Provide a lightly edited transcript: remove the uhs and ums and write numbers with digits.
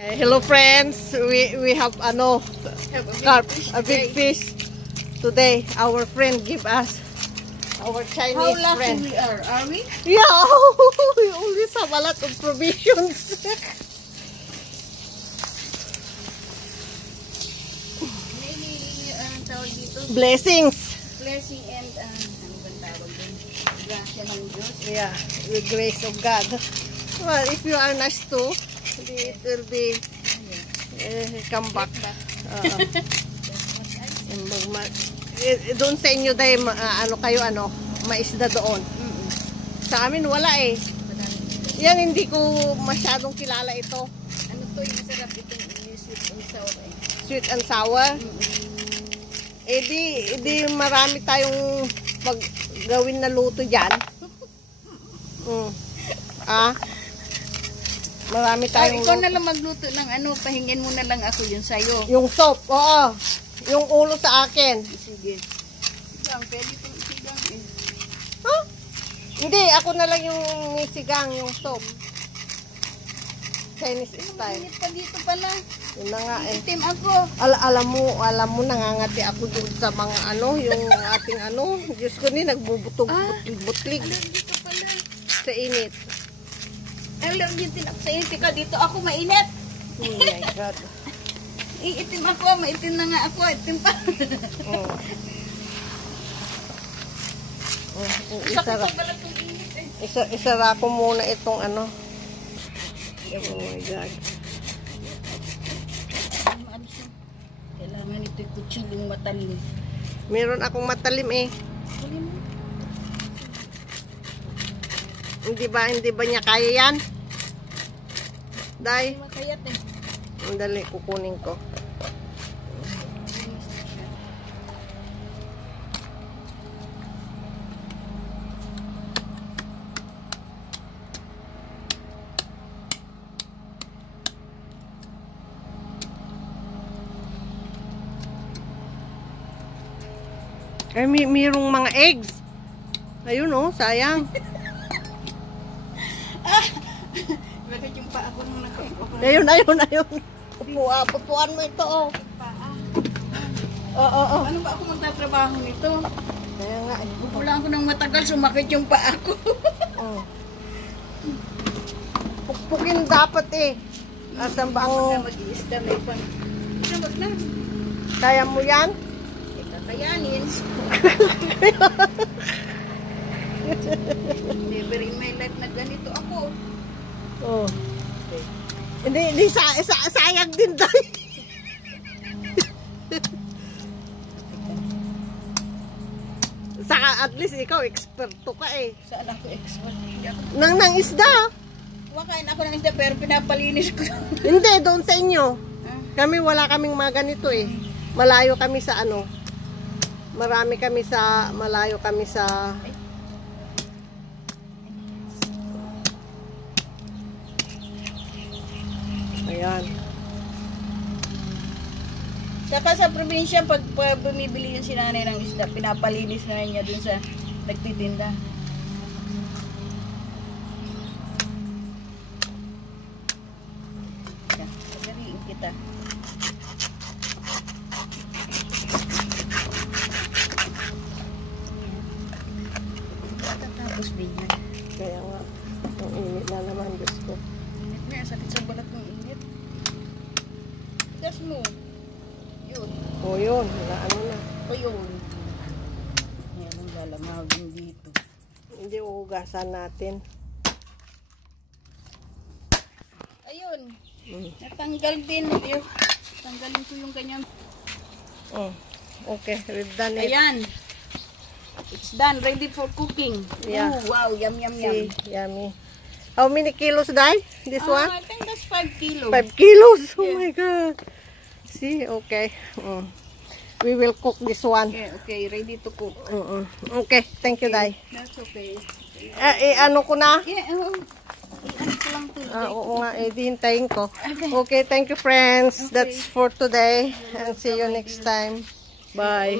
Hello friends, we have carp, a big fish today. Our friend give us, our Chinese friend. How lucky we are we? Yeah, we always have a lot of provisions. Maybe tawag dito? Blessings. Blessing and ano bang tawag din? Grasya ng Diyos. Yeah, with grace of God. Well, if you are nice too, it will be come back. Doon sa inyo dahil maisda doon. Sa amin wala eh. Yan hindi ko masyadong kilala ito. Ano to yung masarap itong sweet and sour eh. Sweet and sour? Eh di marami tayong paggawin na luto dyan. Marami tayong ikaw na lang magluto ng pahingin mo na lang ako yun sa'yo. Yung soup, oo. Yung ulo sa akin. Sige. Sigang, pwede itong sigang eh. Huh? Hindi, ako na lang yung sigang, yung soup. Chinese style. Init pa dito pala. Yun na nga eh. Itim ako. Alam mo, nangangati ako doon sa mga yung ating Diyos ko ni, nagbubutlig-butlig. Dito pala. Sa init. Allergy din ako sa init ka dito. Ako mainit. Oh my God. Iitim ako. Maitim na nga ako. Itim pa. Sakit ang balat ng init eh. Isara ko muna itong Oh my God. Kailangan ito'y kutsilong matalim. Meron akong matalim eh. Hindi ba niya kaya yan? Day. Makayat eh. Dali, kukunin ko. Ay, mayroong mga eggs. Ayun sayang. Bakit yung paa ko nung nakaupo? Ayun. Pupuan mo ito Oo. Ano ba ako magtatrabaho nito? Kaya nga eh. Pupulaan ko ng matagal, sumakit yung paa ko. Pukpukin dapat eh. Asan ba ang... Mag-iisda na ipang... Wag na. Kaya mo yan? Kakayanin. Never in my life na ganito ako. Hindi sayang din tayo. Saka at least ikaw eksperto ka eh. Saan ako expert? Nang isda. Kumakain ako ng isda pero pinapalinis ko. Hindi, doon sa inyo. Kami wala kaming mga ganito eh. Malayo kami sa malayo kami sa ayan. Saka sa probinsya, pag bumibili yung sinanay ng isda, pinapalinis na niya dun sa nagtitinda. Pagariin kita. Tapos binyan. Kaya nga, ang init na naman, Diyos ko. Init na, sakit sa balat ng init. Gas mo. Yun. Yun, na. O yun. Yan ang lalamawin dito. Hindi uhugasan natin. Ayun. Natanggal din. Tanggalin ko yung kanyang. Okay, we've done it. Ayan. It's done. Ready for cooking. Yeah. Ooh, wow, yum. See, yummy. How many kilos, Dai? This one? I think that's 5 kilos. 5 kilos? Oh my God. See, okay. We will cook this one. Okay, ready to cook. Okay, thank you, Dai. That's okay. Ano ko na? Yeah, ano ko lang to. Oo nga, hintayin ko. Okay, thank you, friends. That's for today. And see you next time. Bye.